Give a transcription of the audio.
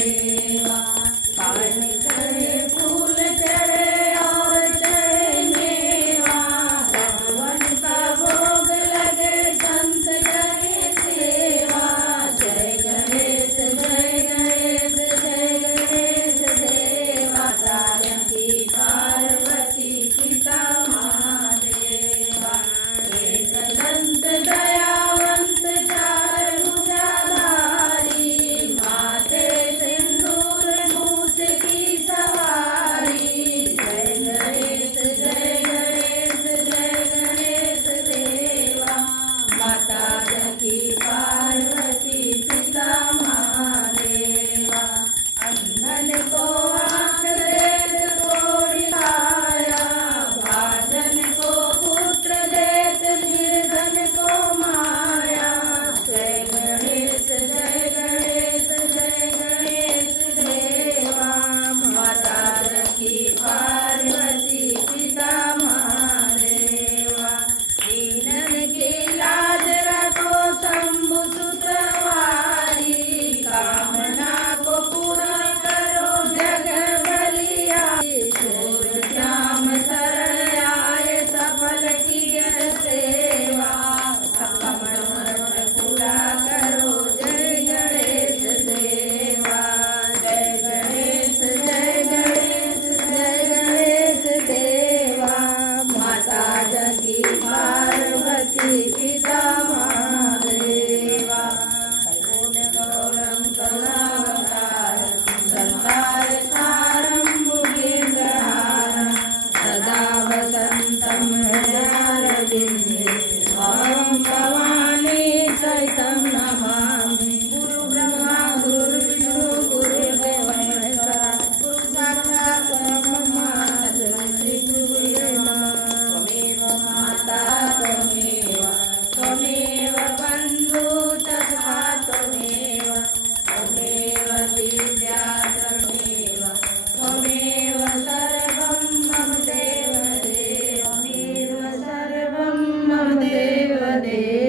महादेवा। पान चढ़े फूल चढ़े और चढ़े मेवा, भगवान का भोग लगे संत करे सेवा। जय गणेश जय गणेश जय गणेश देवा। जानकी पार्वती पिता महादेवा। एक दंत दयावंत चार भुजाधारी, माथे सिंदूर मूछ की सवारी। जय गणेश जय गणेश जय गणेश देवा। माता जानकी पार्वती पिता महादेवा। अंधन को आँख देत कोढ़ी काया, भाजन को पुत्र देत निर्धन को माया। जय गणेश जय गणेश जय गणेश देवा। माता जानकी पार्वती पिता महादेवा। दीनन की लाज रखो शंभु सुतवारी, कामना को पूरा करो जग बलिहारी। शोर श्याम शरण आए सफल किए सेवा, कमल पूरा करो जय गणेश देवा। जय गणेश जय गणेश जय गणेश देवा। माता जानकी पार्वती पिता महादेवा। गौरं कलावतारं संसारसारं भुजगेन्द्रहारं, सदा वसन्तं हृदयारविन्दे। त्वं भवानी सहितं नमामि। गुरु ब्रह्मा गुरु विष्णु गुरुर्देवो महेश्वरः, गुरु साक्षात् परब्रह्म तस्मै श्री गुरवे नमः। त्वमेव माता त्वमेव त्वमेव बन्धु तथा त्वमेव त्वमेव विद्या त्वमेव त्वमेव सर्वं मम देव देव। त्वमेव सर्वं मम देव देव।